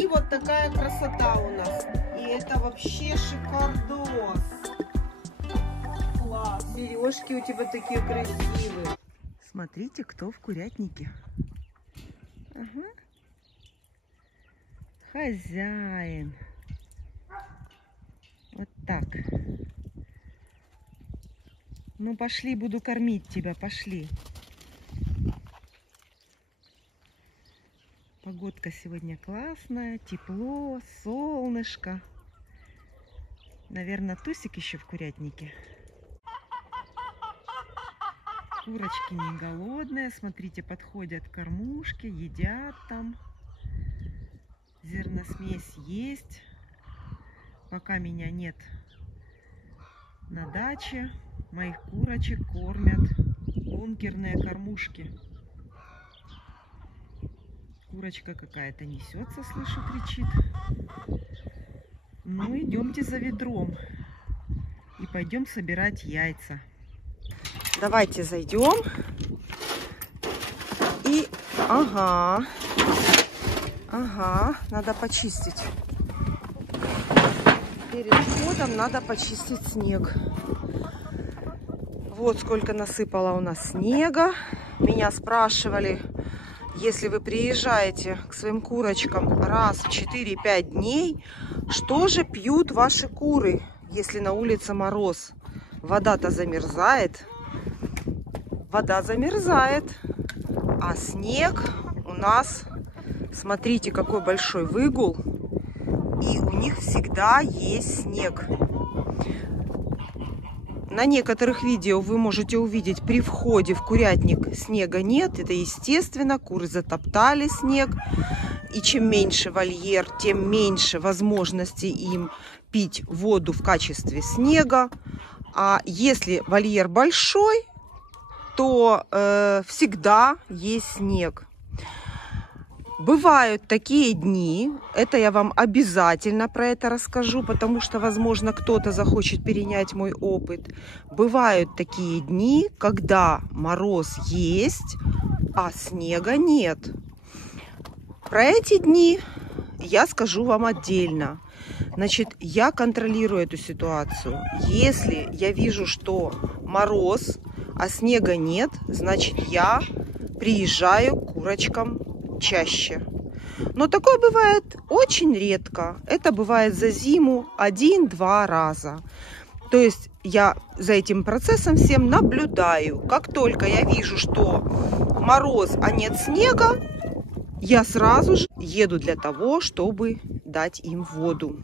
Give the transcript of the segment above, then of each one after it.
И вот такая красота у нас. И это вообще шикардос. Класс. Сережки у тебя такие красивые. Смотрите, кто в курятнике. Ага. Хозяин. Вот так. Ну, пошли, буду кормить тебя, пошли. Погодка сегодня классная, тепло, солнышко. Наверное, Тусик еще в курятнике. Курочки не голодные. Смотрите, подходят к кормушке, едят там. Зерносмесь есть. Пока меня нет на даче, моих курочек кормят бункерные кормушки. Курочка какая-то несется, слышу, кричит. Ну, идемте за ведром и пойдем собирать яйца. Давайте зайдем. И, ага, надо почистить. Перед входом надо почистить снег. Вот сколько насыпало у нас снега. Меня спрашивали, если вы приезжаете к своим курочкам раз в 4-5 дней, что же пьют ваши куры, если на улице мороз? Вода-то замерзает. Вода замерзает. А снег у нас, смотрите, какой большой выгул. И у них всегда есть снег. На некоторых видео вы можете увидеть, при входе в курятник снега нет. Это естественно, куры затоптали снег. И чем меньше вольер, тем меньше возможностей им пить воду в качестве снега. А если вольер большой, то всегда есть снег. Бывают такие дни, это я вам обязательно про это расскажу, потому что, возможно, кто-то захочет перенять мой опыт. Бывают такие дни, когда мороз есть, а снега нет. Про эти дни я скажу вам отдельно. Значит, я контролирую эту ситуацию. Если я вижу, что мороз, а снега нет, значит, я приезжаю к курочкам чаще. Но такое бывает очень редко. Это бывает за зиму 1-2 раза. То есть я за этим процессом всем наблюдаю. Как только я вижу, что мороз, а нет снега, я сразу же еду для того, чтобы дать им воду.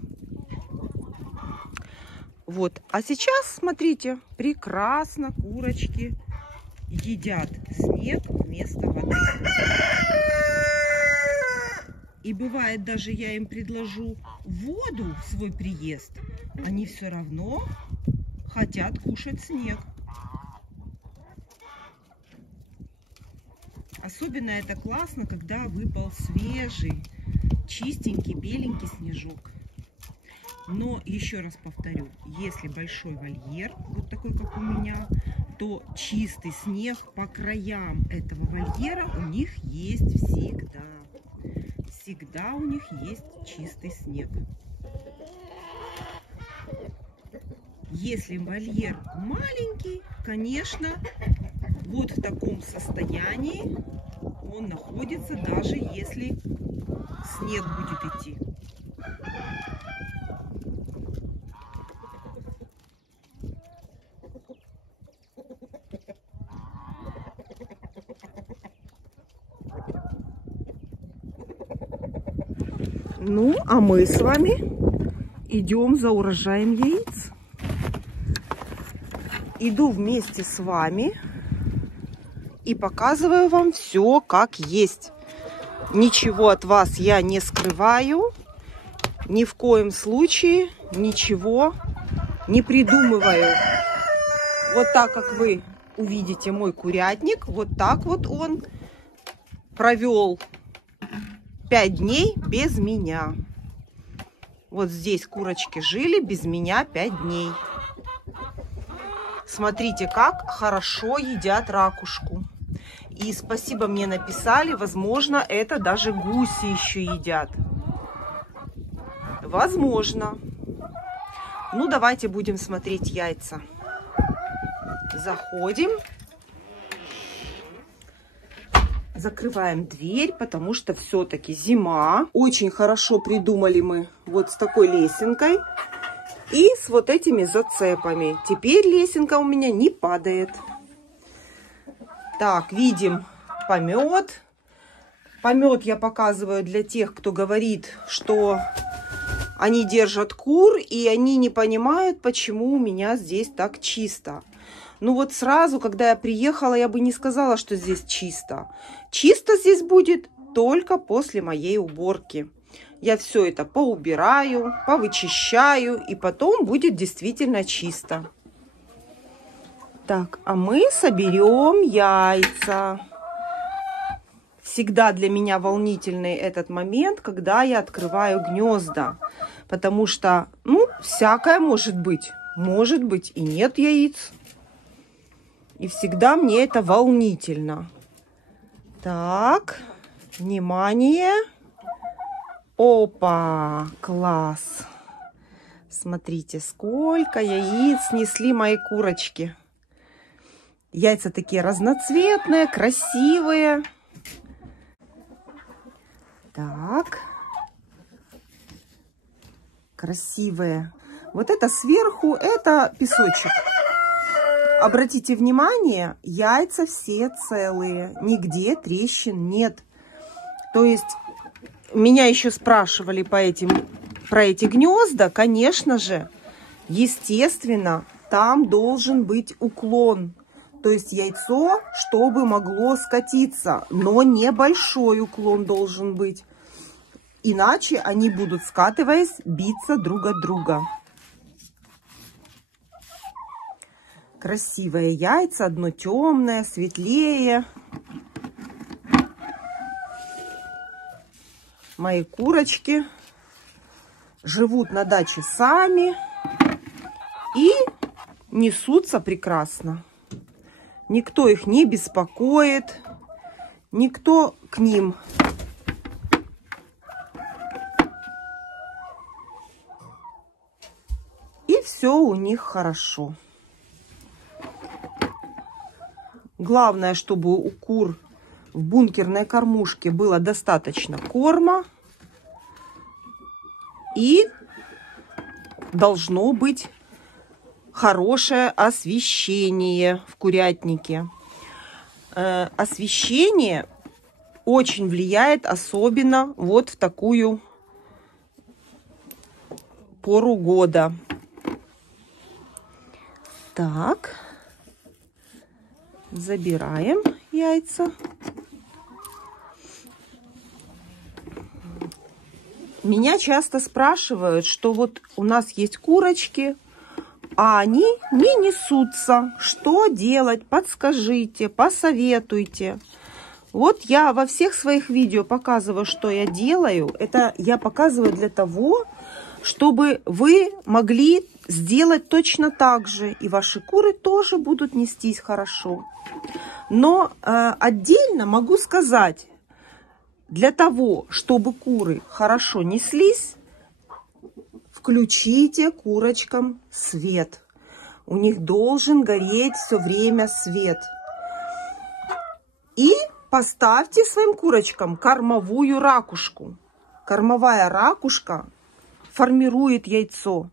Вот. А сейчас, смотрите, прекрасно курочки едят снег вместо воды. И бывает, даже я им предложу воду в свой приезд, они все равно хотят кушать снег. Особенно это классно, когда выпал свежий, чистенький, беленький снежок. Но еще раз повторю, если большой вольер, вот такой, как у меня, то чистый снег по краям этого вольера у них есть всегда. Всегда у них есть чистый снег. Если вольер маленький, конечно, вот в таком состоянии он находится, даже если снег будет идти. Ну, а мы с вами идем за урожаем яиц. Иду вместе с вами и показываю вам все как есть. Ничего от вас я не скрываю. Ни в коем случае ничего не придумываю. Вот так, как вы увидите мой курятник, вот так вот он провел 5 дней без меня. Вот здесь курочки жили без меня 5 дней. Смотрите, как хорошо едят ракушку. И спасибо, мне написали, возможно, это даже гуси еще едят. Возможно. Ну, давайте будем смотреть яйца. Заходим. Закрываем дверь, потому что все-таки зима. Очень хорошо придумали мы вот с такой лесенкой и с вот этими зацепами. Теперь лесенка у меня не падает. Так, видим помет. Помет я показываю для тех, кто говорит, что они держат кур, и они не понимают, почему у меня здесь так чисто. Ну вот сразу, когда я приехала, я бы не сказала, что здесь чисто. Чисто здесь будет только после моей уборки. Я все это поубираю, повычищаю, и потом будет действительно чисто. Так, а мы соберем яйца. Всегда для меня волнительный этот момент, когда я открываю гнезда. Потому что, ну, всякое может быть. Может быть и нет яиц. И всегда мне это волнительно. Так, внимание. Опа, класс. Смотрите, сколько яиц несли мои курочки. Яйца такие разноцветные, красивые. Так. Красивые. Вот это сверху, это песочек. Обратите внимание, яйца все целые. Нигде трещин нет. То есть, меня еще спрашивали про эти гнезда. Конечно же, естественно, там должен быть уклон. То есть яйцо, чтобы могло скатиться, но небольшой уклон должен быть. Иначе они будут, скатываясь, биться друг от друга. Красивые яйца, одно темное, светлее. Мои курочки живут на даче сами и несутся прекрасно. Никто их не беспокоит, никто к ним и все у них хорошо. Главное, чтобы у кур в бункерной кормушке было достаточно корма и должно быть хорошее освещение в курятнике. Освещение очень влияет, особенно вот в такую пору года. Так, забираем яйца. Меня часто спрашивают, что вот у нас есть курочки, а они не несутся. Что делать? Подскажите, посоветуйте. Вот я во всех своих видео показываю, что я делаю. Это я показываю для того, чтобы вы могли сделать точно так же. И ваши куры тоже будут нестись хорошо. Но отдельно могу сказать, для того, чтобы куры хорошо неслись, включите курочкам свет. У них должен гореть все время свет. И поставьте своим курочкам кормовую ракушку. Кормовая ракушка формирует яйцо.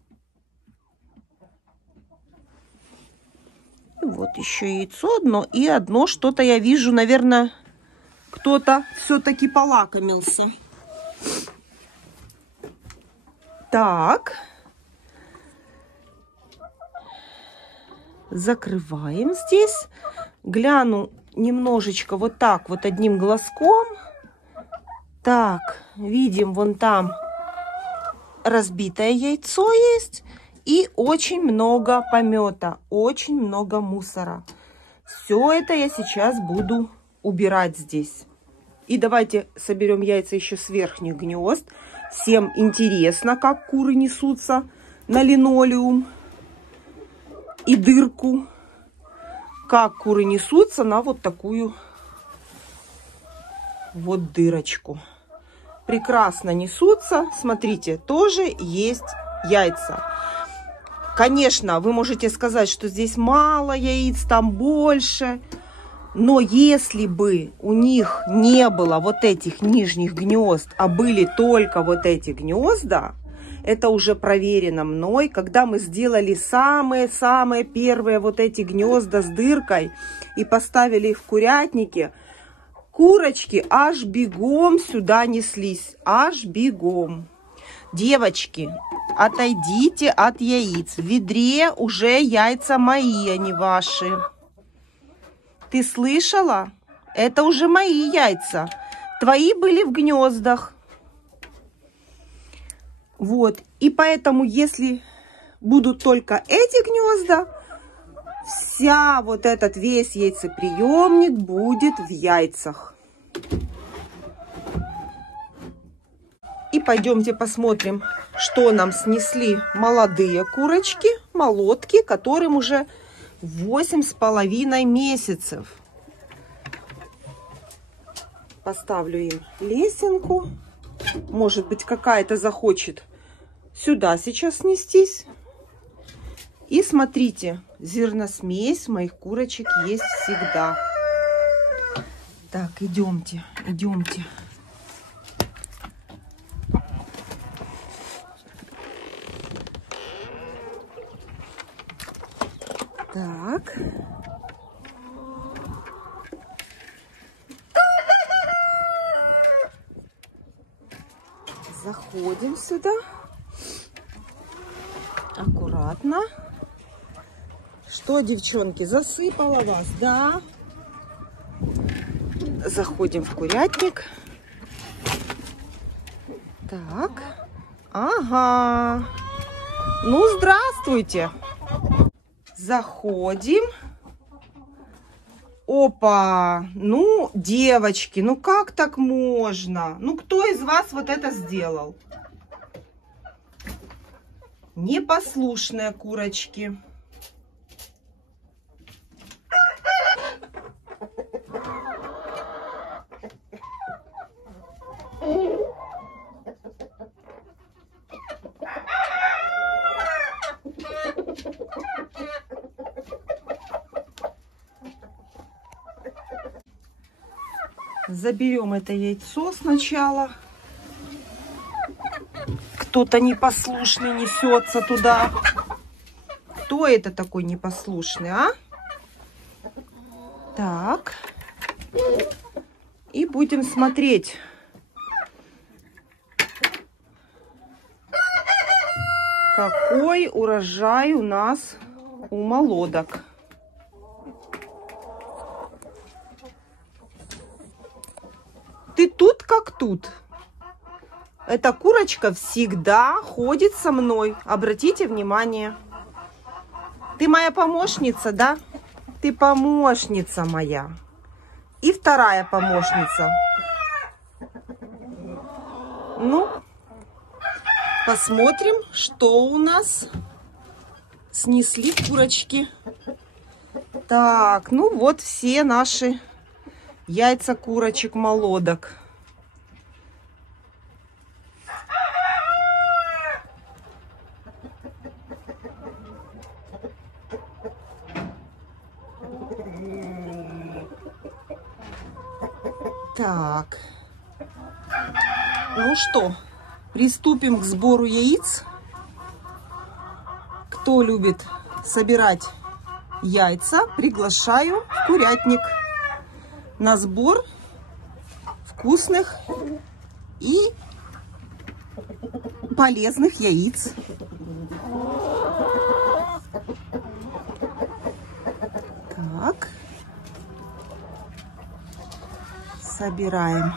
И вот еще яйцо одно. И одно что-то я вижу, наверное, кто-то все-таки полакомился. Так. Закрываем здесь. Гляну немножечко вот так вот одним глазком. Так, видим, вон там разбитое яйцо есть. И очень много помета, очень много мусора. Все это я сейчас буду убирать здесь. И давайте соберем яйца еще с верхних гнезд. Всем интересно, как куры несутся на линолеум и дырку. Как куры несутся на вот такую вот дырочку. прекрасно несутся. Смотрите, тоже есть яйца. Конечно, вы можете сказать, что здесь мало яиц, там больше. Но если бы у них не было вот этих нижних гнезд, а были только вот эти гнезда, это уже проверено мной, когда мы сделали самые-самые первые вот эти гнезда с дыркой и поставили их в курятнике, курочки аж бегом сюда неслись, аж бегом. Девочки, отойдите от яиц. В ведре уже яйца мои, а не ваши. Ты слышала? Это уже мои яйца. Твои были в гнездах. Вот. И поэтому, если будут только эти гнезда, вот этот весь яйцеприемник будет в яйцах. И пойдемте посмотрим, что нам снесли молодые курочки, молодки, которым уже 8,5 месяцев. Поставлю им лесенку. Может быть, какая-то захочет сюда сейчас снестись. И смотрите, зерносмесь моих курочек есть всегда. Так, идемте, идемте. Так. Заходим сюда. Аккуратно. Что, девчонки, засыпала вас, да? Заходим в курятник. Так. Ага. Ну, здравствуйте. Заходим. Опа! Ну, девочки, ну как так можно? Ну, кто из вас вот это сделал? Непослушные курочки. Заберем это яйцо сначала. Кто-то непослушный несется туда. Кто это такой непослушный, а? Так. И будем смотреть. Какой урожай у нас у молодок. Ты тут как тут. Эта курочка всегда ходит со мной. Обратите внимание. Ты моя помощница, да? Ты помощница моя. И вторая помощница. Ну, посмотрим, что у нас снесли курочки. Так, ну вот все наши яйца курочек молодок. Так. Ну что, приступим к сбору яиц. Кто любит собирать яйца, приглашаю в курятник на сбор вкусных и полезных яиц. Так. Собираем.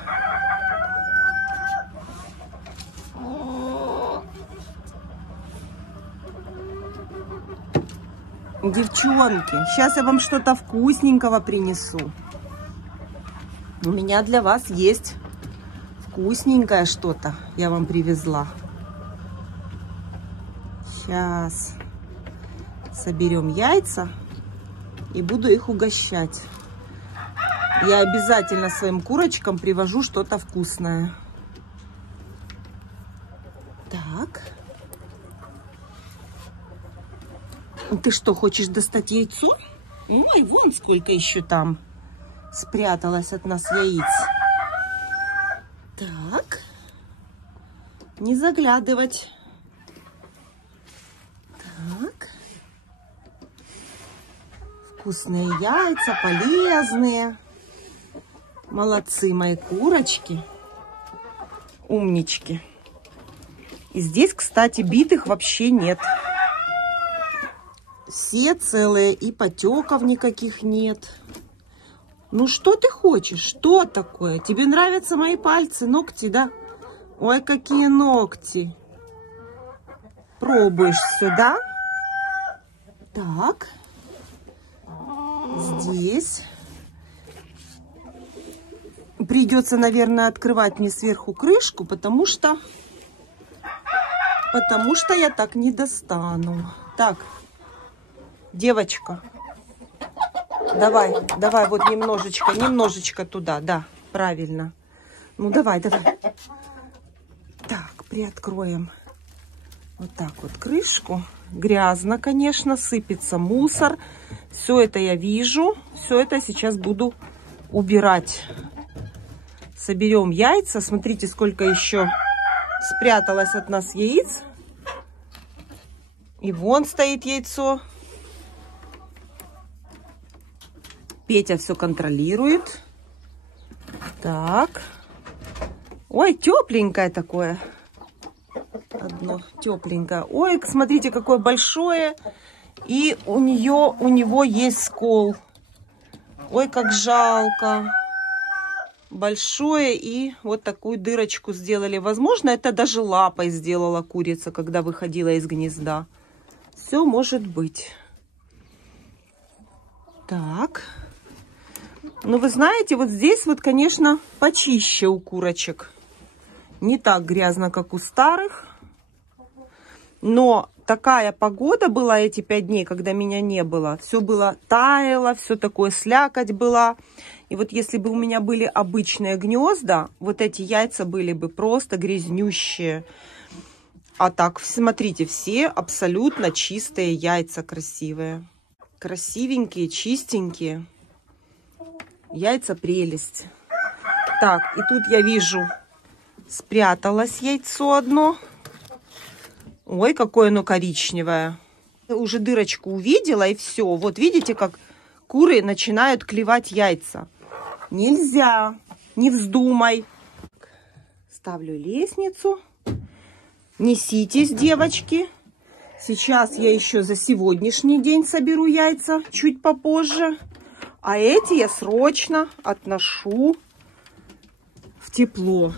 Девчонки, сейчас я вам что-то вкусненького принесу. У меня для вас есть вкусненькое что-то. Я вам привезла. Сейчас соберем яйца и буду их угощать. Я обязательно своим курочкам привожу что-то вкусное. Ты что, хочешь достать яйцо? Ой, вон сколько еще там спряталось от нас яиц. Так. Не заглядывать. Так. Вкусные яйца, полезные. Молодцы мои курочки. Умнички. И здесь, кстати, битых вообще нет. Все целые, и потеков никаких нет. Ну что ты хочешь? Что такое? Тебе нравятся мои пальцы, ногти, да? Ой, какие ногти. Пробуешь сюда. Так. Здесь. Придется, наверное, открывать мне сверху крышку, потому что я так не достану. Так. Девочка, давай, вот немножечко туда, да, правильно. Ну, давай. Так, приоткроем вот так вот крышку. Грязно, конечно, сыпется мусор. Все это я вижу, все это сейчас буду убирать. Соберем яйца. Смотрите, сколько еще спряталось от нас яиц. И вон стоит яйцо. Петя все контролирует. Так. Ой, тепленькое такое. Одно тепленькое. Ой, смотрите, какое большое. И у него есть скол. Ой, как жалко. Большое, и вот такую дырочку сделали. Возможно, это даже лапой сделала курица, когда выходила из гнезда. Все может быть. Так. Ну, вы знаете, вот здесь вот, конечно, почище у курочек. Не так грязно, как у старых. Но такая погода была эти 5 дней, когда меня не было. Все было таяло, все такое, слякоть была. И вот если бы у меня были обычные гнезда, вот эти яйца были бы просто грязнющие. А так, смотрите, все абсолютно чистые яйца, красивые. Красивенькие, чистенькие. Яйца прелесть. Так, и тут я вижу, спряталось яйцо одно. Ой, какое оно коричневое. Уже дырочку увидела, и все. Вот видите, как куры начинают клевать яйца. Нельзя, не вздумай. Ставлю лестницу. Неситесь, девочки. Сейчас я еще за сегодняшний день соберу яйца, чуть попозже. А эти я срочно отношу в тепло.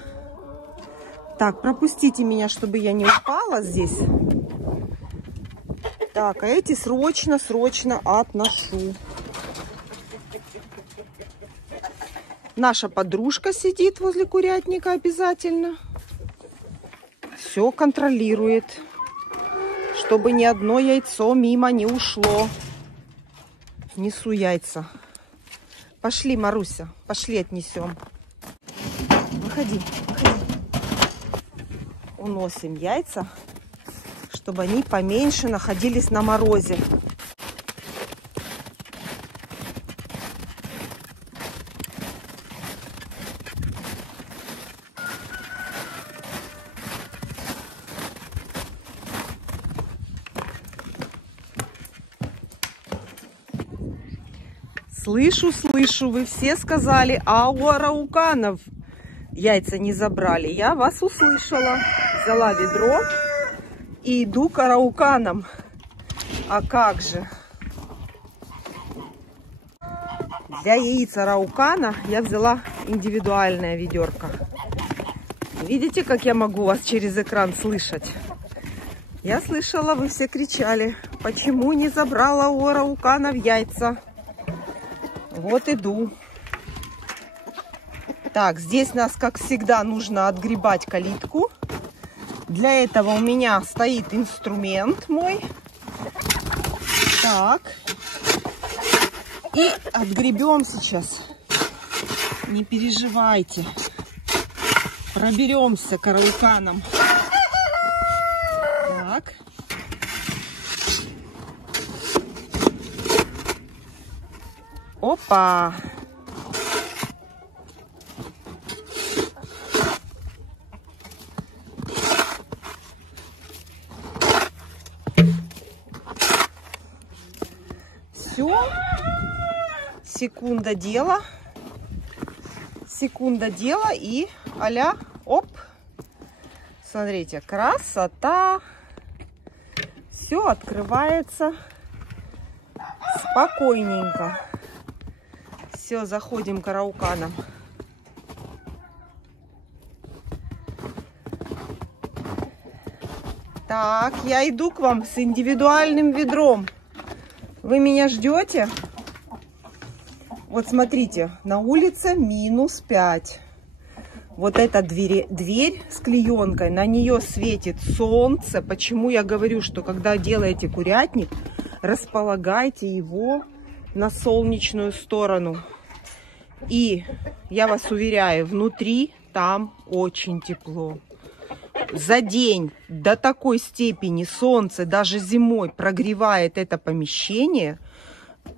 Так, пропустите меня, чтобы я не упала здесь. Так, а эти срочно отношу. Наша подружка сидит возле курятника обязательно. Все контролирует, чтобы ни одно яйцо мимо не ушло. Несу яйца. Пошли, Маруся, пошли отнесем. Выходи. Уносим яйца, чтобы они поменьше находились на морозе. Слышу, вы все сказали, а у арауканов яйца не забрали. Я вас услышала. Взяла ведро и иду к арауканам. А как же? Для яиц араукана я взяла индивидуальное ведерко. Видите, как я могу вас через экран слышать? Я слышала, вы все кричали, почему не забрала у арауканов яйца? Вот иду. Так, здесь нас, как всегда, нужно отгребать калитку. Для этого у меня стоит инструмент мой. Так. И отгребем сейчас. Не переживайте. Проберемся к арауканам. Так. Опа! Все. Секунда дела. Секунда дела и а-ля, оп. Смотрите, красота. Все открывается спокойненько. Все, заходим к арауканам. Так, я иду к вам с индивидуальным ведром. Вы меня ждете? Вот смотрите, на улице -5. Вот эта дверь с клеенкой, на нее светит солнце. Почему я говорю, что когда делаете курятник, располагайте его на солнечную сторону. И я вас уверяю, внутри там очень тепло. За день до такой степени солнце даже зимой прогревает это помещение.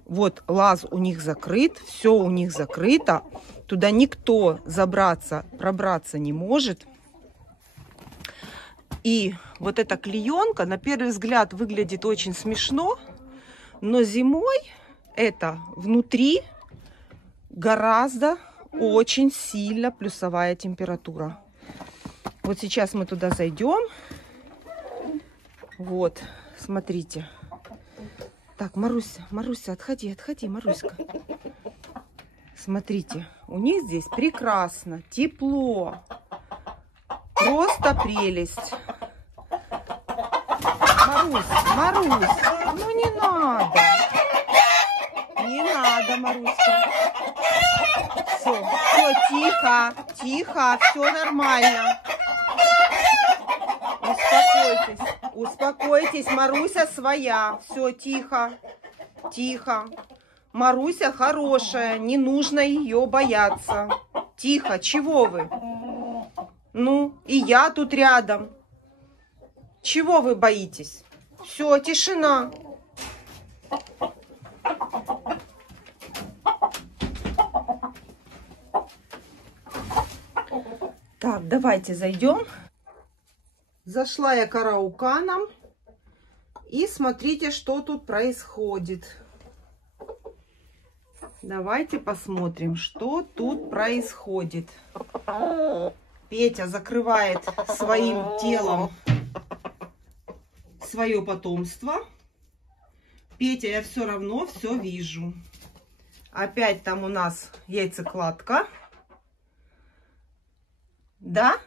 Вот лаз у них закрыт, все у них закрыто. Туда никто пробраться не может. И вот эта клеенка, на первый взгляд, выглядит очень смешно. Но зимой это внутри гораздо очень сильно плюсовая температура. Вот сейчас мы туда зайдем. Вот, смотрите. Так, Маруся, отходи, Маруська. Смотрите, у них здесь прекрасно, тепло. Просто прелесть. Марусь, ну не надо. Не надо, Маруська. Все, тихо, все нормально. Успокойтесь, Маруся своя. Все, тихо. Маруся хорошая, не нужно ее бояться. Тихо, чего вы? Ну, и я тут рядом. Чего вы боитесь? Все, тишина. Так, давайте зайдем. Зашла я к арауканам. И смотрите, что тут происходит. Давайте посмотрим, что тут происходит. Петя закрывает своим телом свое потомство. Петя, я все равно все вижу. Опять там у нас яйцекладка. Да?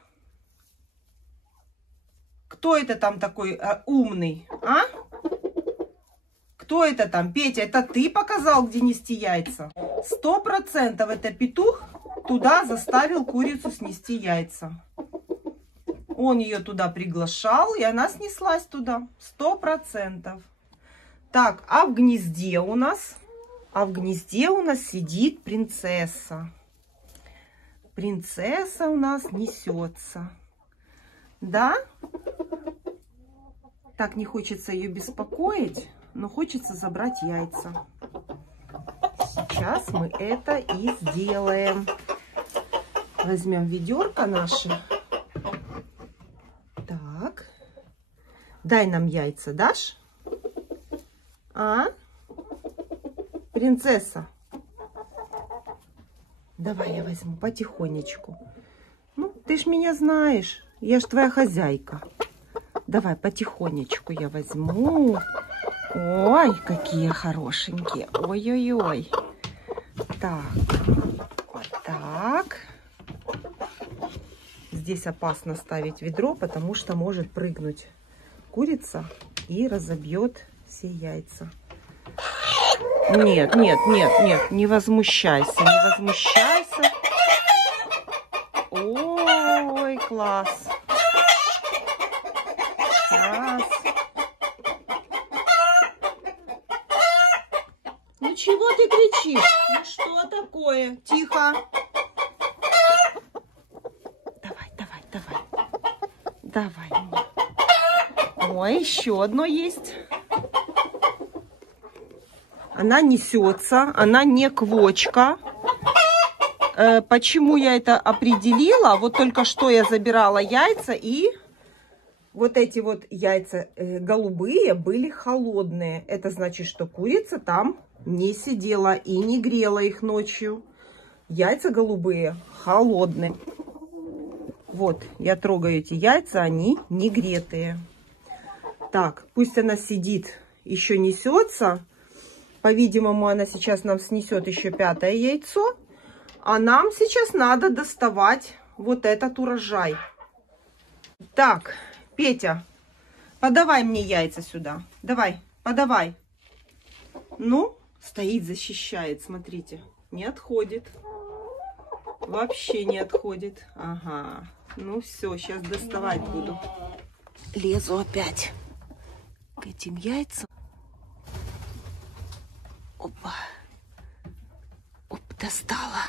Кто это там такой умный, а? Кто это там? Петя, это ты показал, где нести яйца? 100% это петух туда заставил курицу снести яйца. Он ее туда приглашал, и она снеслась туда. 100%. Так, а в гнезде у нас? Сидит принцесса. Принцесса у нас несется. Да? Так, не хочется ее беспокоить, но хочется забрать яйца. Сейчас мы это и сделаем. Возьмем ведерко наше. Так. Дай нам яйца, дашь? А? Принцесса. Давай я возьму потихонечку. Ну, ты ж меня знаешь. Я ж твоя хозяйка. Давай потихонечку я возьму. Ой, какие хорошенькие. Ой-ой-ой. Так. Вот так. Здесь опасно ставить ведро, потому что может прыгнуть курица и разобьет все яйца. Нет, не возмущайся, Ой, класс. Сейчас. Ну чего ты кричишь? Ну что такое? Тихо. Давай. Ой, еще одно есть. Она несется, она не квочка. Почему я это определила? Вот только что я забирала яйца, и вот эти вот яйца голубые были холодные. Это значит, что курица там не сидела и не грела их ночью. Яйца голубые холодные. Вот, я трогаю эти яйца, они не гретые. Так, пусть она сидит, еще несется. По-видимому, она сейчас нам снесет еще 5-е яйцо. А нам сейчас надо доставать вот этот урожай. Так, Петя, подавай мне яйца сюда. Давай, подавай. Ну, стоит, защищает, смотрите. Не отходит. Вообще не отходит. Ага. Ну все, сейчас доставать буду. Лезу опять к этим яйцам. Опа. Оп, достала.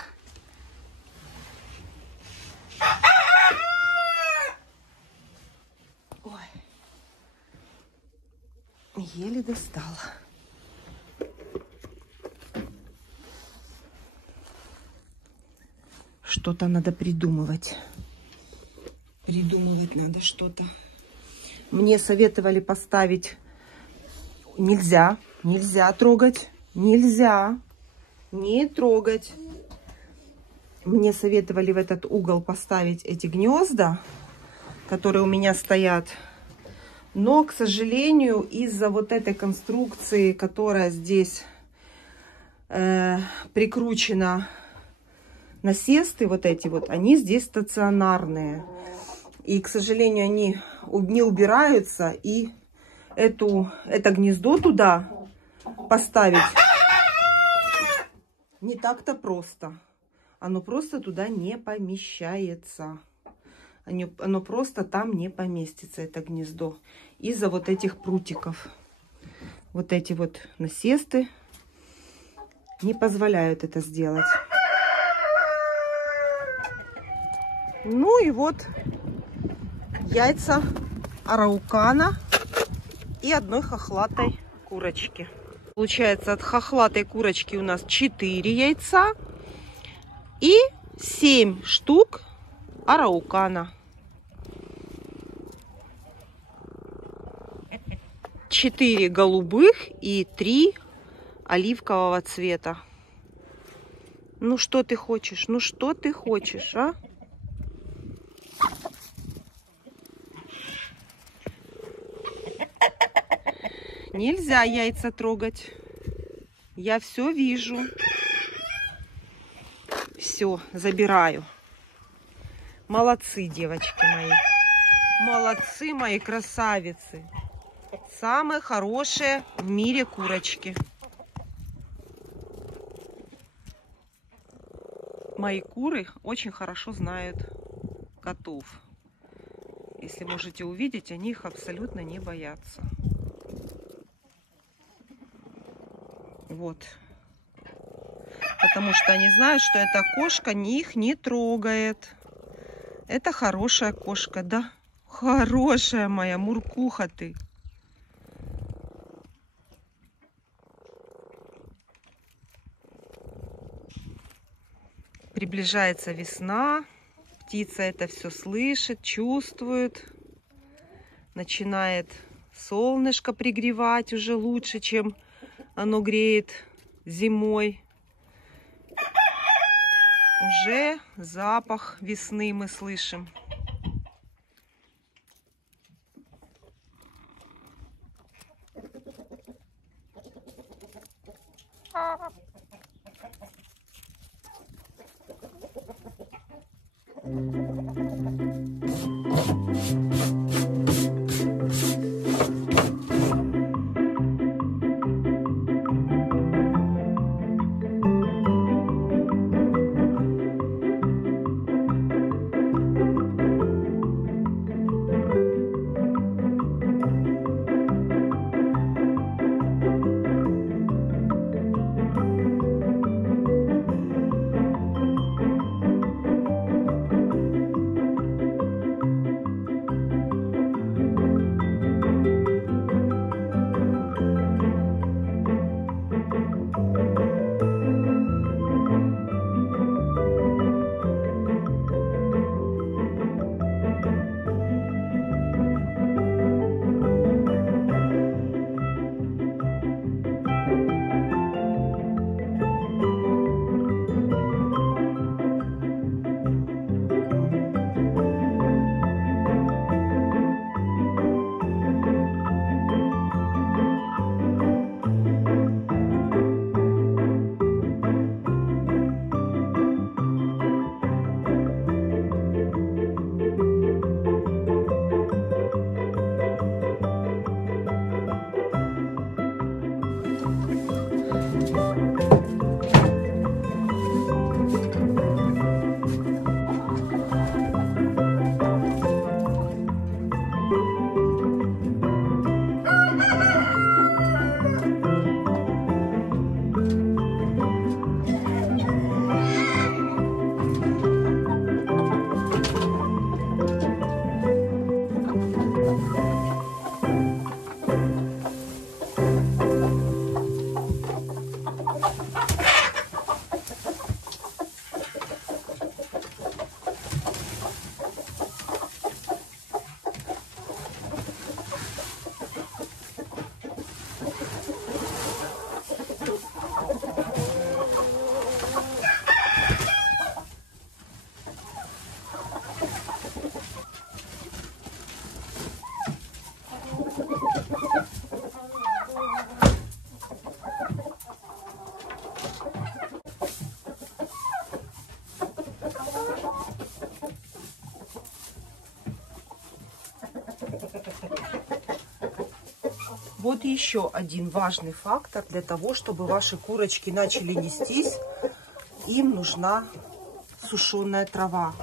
Ой. Еле достала. Что-то надо придумывать. Придумывать надо что-то. Мне советовали поставить... Нельзя трогать. Нельзя. Не трогать. Мне советовали в этот угол поставить эти гнезда, которые у меня стоят. Но, к сожалению, из-за вот этой конструкции, которая здесь прикручена, насесты вот эти вот, они здесь стационарные. И, к сожалению, они не убираются. И это гнездо туда поставить не так-то просто. Оно просто туда не помещается. Оно просто там не поместится, это гнездо. Из-за вот этих прутиков. Вот эти вот насесты не позволяют это сделать. Ну и вот яйца араукана и одной хохлатой курочки. Получается, от хохлатой курочки у нас 4 яйца и 7 штук араукана. 4 голубых и 3 оливкового цвета. Ну что ты хочешь? Ну что ты хочешь, а? Нельзя яйца трогать. Я все вижу. Все, забираю. Молодцы, девочки мои. Молодцы, мои красавицы. Самые хорошие в мире курочки. Мои куры очень хорошо знают котов. Если можете увидеть, они их абсолютно не боятся. Вот. Потому что они знают, что эта кошка их не трогает. Это хорошая кошка, да? Хорошая моя муркуха ты. Приближается весна. Птица это все слышит, чувствует. Начинает солнышко пригревать уже лучше, чем оно греет зимой. Уже запах весны мы слышим. Вот еще один важный фактор для того, чтобы ваши курочки начали нестись. Им нужна сушеная трава.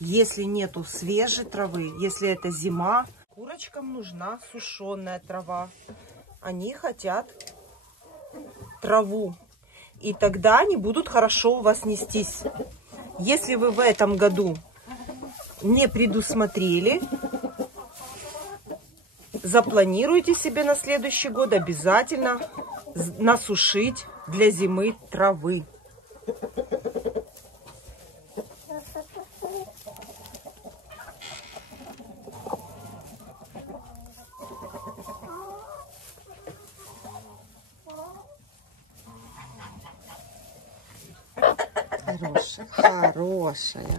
Если нету свежей травы, если это зима, курочкам нужна сушеная трава. Они хотят траву. И тогда они будут хорошо у вас нестись. Если вы в этом году не предусмотрели, запланируйте себе на следующий год обязательно насушить для зимы травы.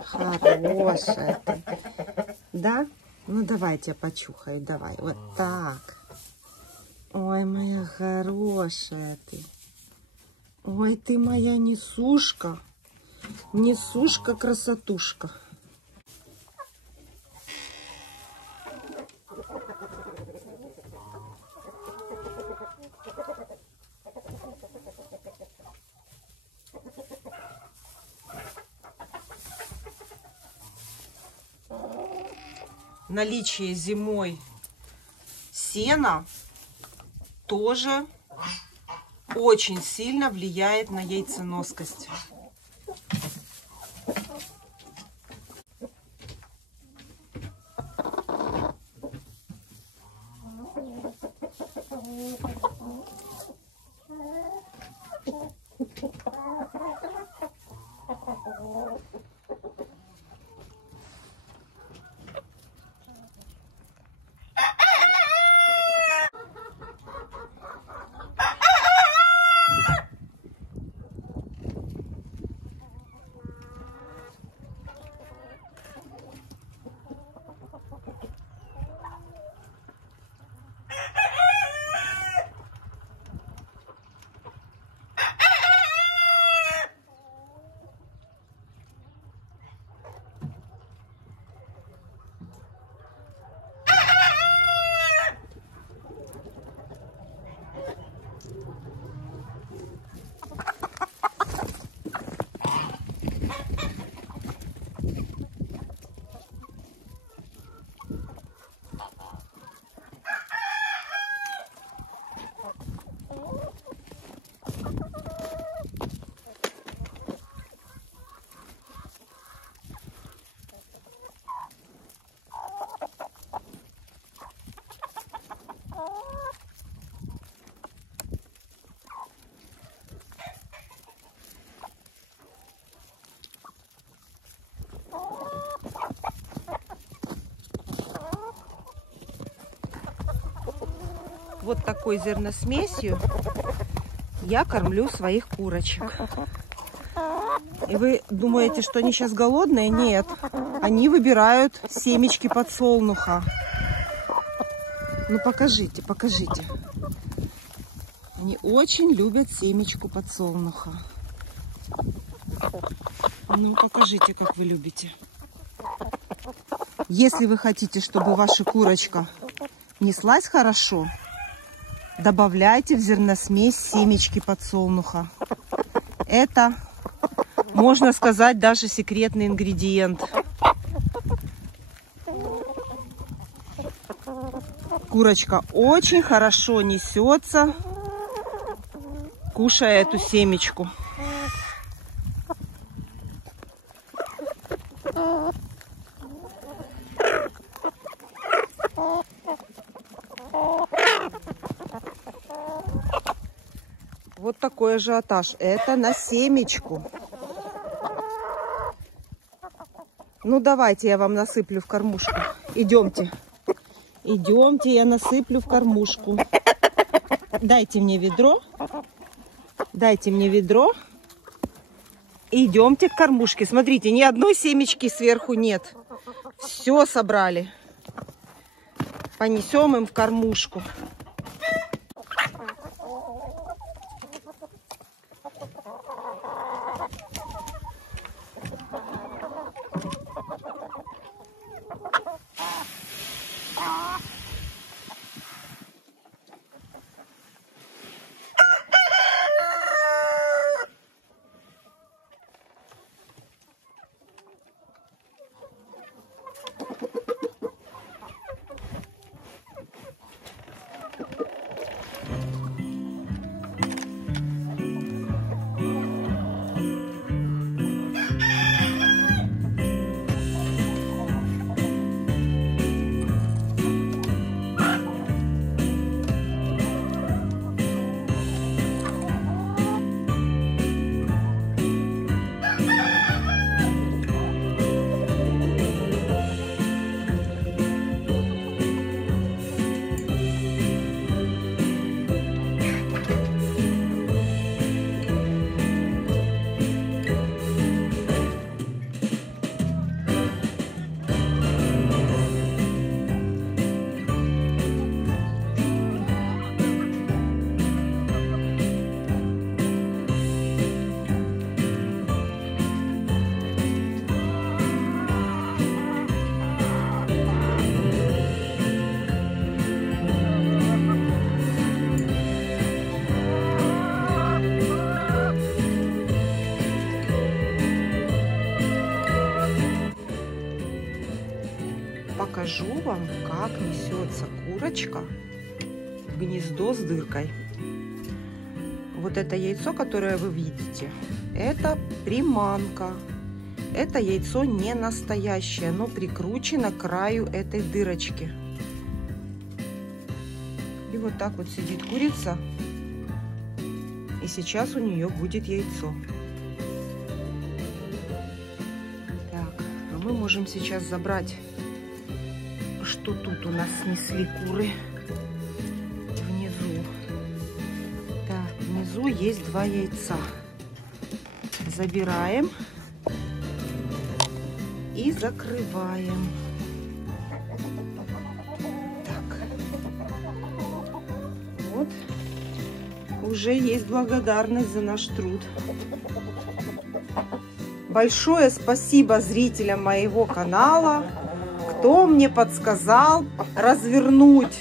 Хорошая ты. Да? Ну, давайте я почухаю, давай. Вот так. Ой, моя хорошая ты. Ой, ты моя несушка. Несушка-красотушка. Наличие зимой сена тоже очень сильно влияет на яйценоскость. Вот такой зерносмесью я кормлю своих курочек. И вы думаете, что они сейчас голодные? Нет. Они выбирают семечки подсолнуха. Ну покажите, покажите. Они очень любят семечку подсолнуха. Ну покажите, как вы любите. Если вы хотите, чтобы ваша курочка неслась хорошо, добавляйте в зерносмесь семечки подсолнуха. Это, можно сказать, даже секретный ингредиент. Курочка очень хорошо несется, кушая эту семечку. Вот такой ажиотаж. Это на семечку. Ну, давайте я вам насыплю в кормушку. Идемте. Идемте, я насыплю в кормушку. Дайте мне ведро. Дайте мне ведро. Идемте к кормушке. Смотрите, ни одной семечки сверху нет. Все собрали. Понесем им в кормушку. покажу вам, как несется курочка в гнездо с дыркой. Вот это яйцо, которое вы видите, это приманка. Это яйцо не настоящее, оно прикручено к краю этой дырочки. И вот так вот сидит курица. И сейчас у нее будет яйцо. Так, а мы можем сейчас забрать, что тут у нас снесли куры внизу. Так, внизу есть 2 яйца. Забираем и закрываем. Так, вот. Уже есть благодарность за наш труд. Большое спасибо зрителям моего канала, кто мне подсказал развернуть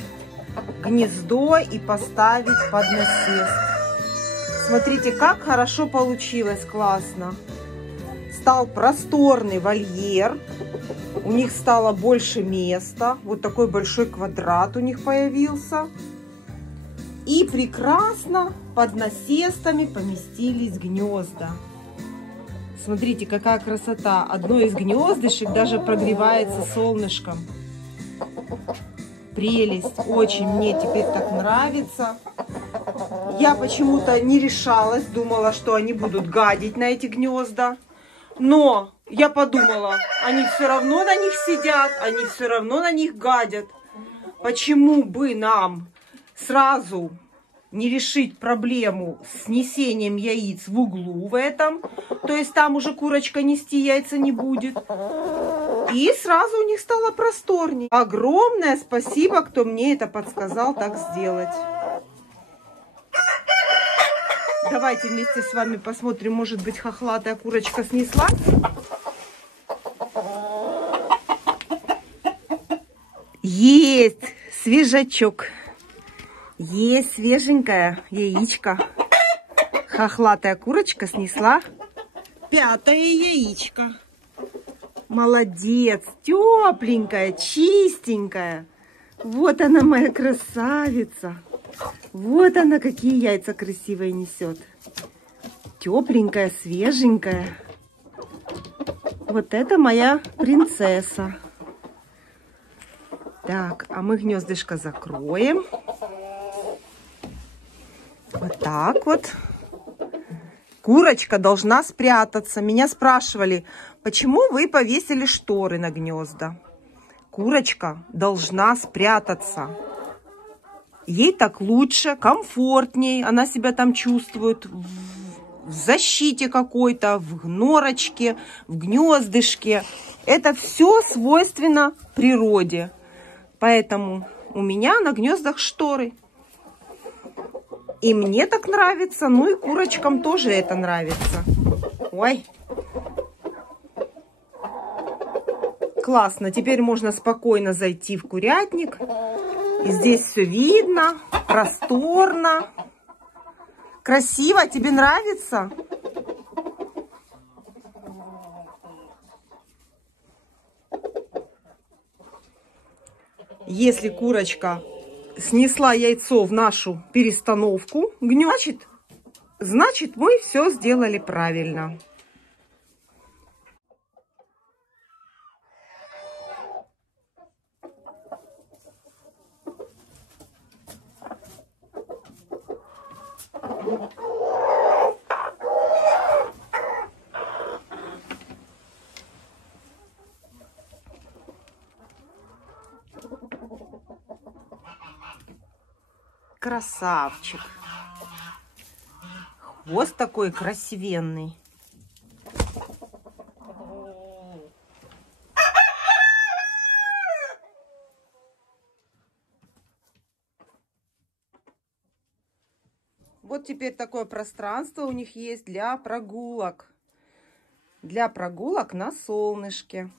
гнездо и поставить под насест. Смотрите, как хорошо получилось, классно. Стал просторный вольер, у них стало больше места, вот такой большой квадрат у них появился. И прекрасно под насестами поместились гнезда. Смотрите, какая красота. Одно из гнездышек даже прогревается солнышком. Прелесть. Очень мне теперь так нравится. Я почему-то не решалась, думала, что они будут гадить на эти гнезда. Но я подумала, они все равно на них сидят, они все равно на них гадят. Почему бы нам сразу не решить проблему с несением яиц в углу в этом, то есть там уже курочка нести яйца не будет. И сразу у них стало просторнее. Огромное спасибо, кто мне это подсказал так сделать. Давайте вместе с вами посмотрим, может быть, хохлатая курочка снесла. Есть свежачок. Есть свеженькое яичко. Хохлатая курочка снесла 5-е яичко. Молодец, тепленькая, чистенькая. Вот она, моя красавица. Вот она, какие яйца красивые несет. Тепленькая, свеженькая. Вот это моя принцесса. Так, а мы гнездышко закроем. Вот так вот. Курочка должна спрятаться. Меня спрашивали, почему вы повесили шторы на гнезда? Курочка должна спрятаться. Ей так лучше, комфортней. Она себя там чувствует в защите какой-то, в норочке, в гнездышке. Это все свойственно природе. Поэтому у меня на гнездах шторы. И мне так нравится, ну и курочкам тоже это нравится. Ой. Классно. Теперь можно спокойно зайти в курятник. И здесь все видно, просторно, красиво. Тебе нравится? Если курочка снесла яйцо в нашу перестановку, значит мы все сделали правильно. Красавчик. Хвост такой красивенный. Вот теперь такое пространство у них есть для прогулок. Для прогулок на солнышке.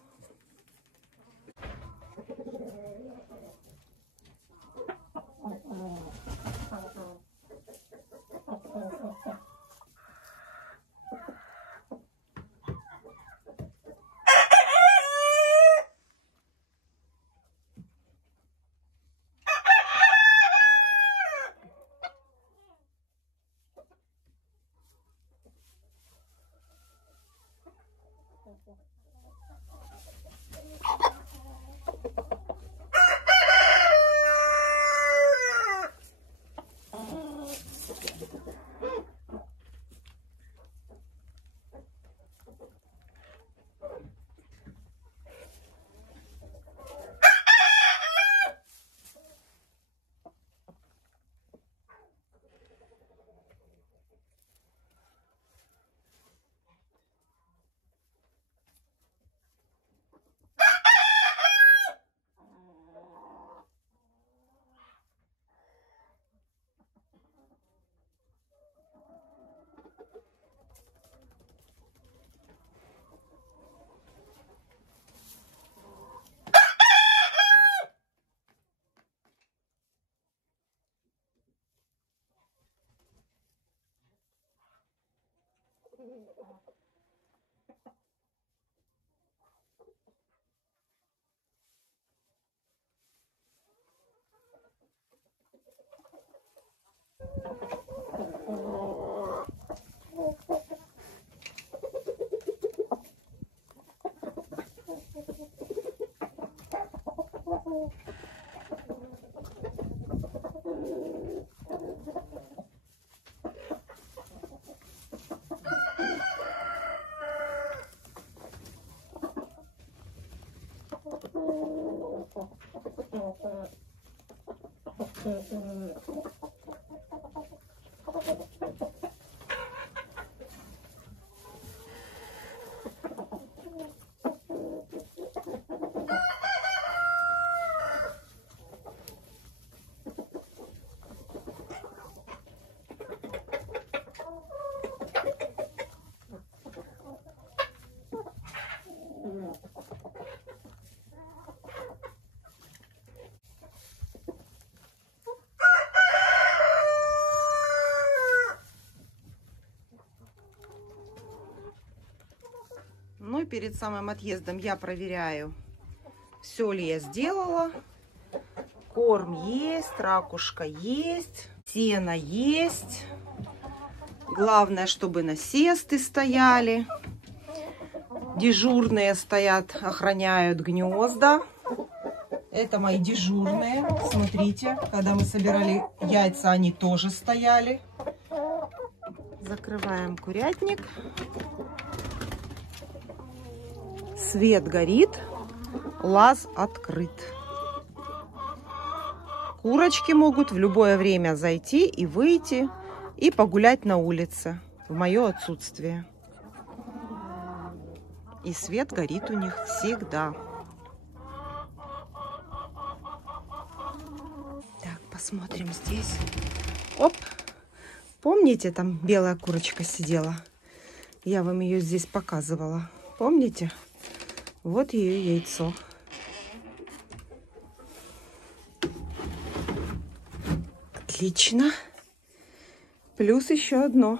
Ну и перед самым отъездом я проверяю, все ли я сделала. Корм есть, ракушка есть, сено есть. Главное, чтобы насесты стояли. Дежурные стоят, охраняют гнезда. Это мои дежурные. Смотрите, когда мы собирали яйца, они тоже стояли. Закрываем курятник. Свет горит, лаз открыт. Курочки могут в любое время зайти и выйти, и погулять на улице в мое отсутствие. И свет горит у них всегда. Так, посмотрим здесь. Оп! Помните, там белая курочка сидела? Я вам ее здесь показывала. Помните? Вот ее яйцо. Отлично. Плюс еще одно.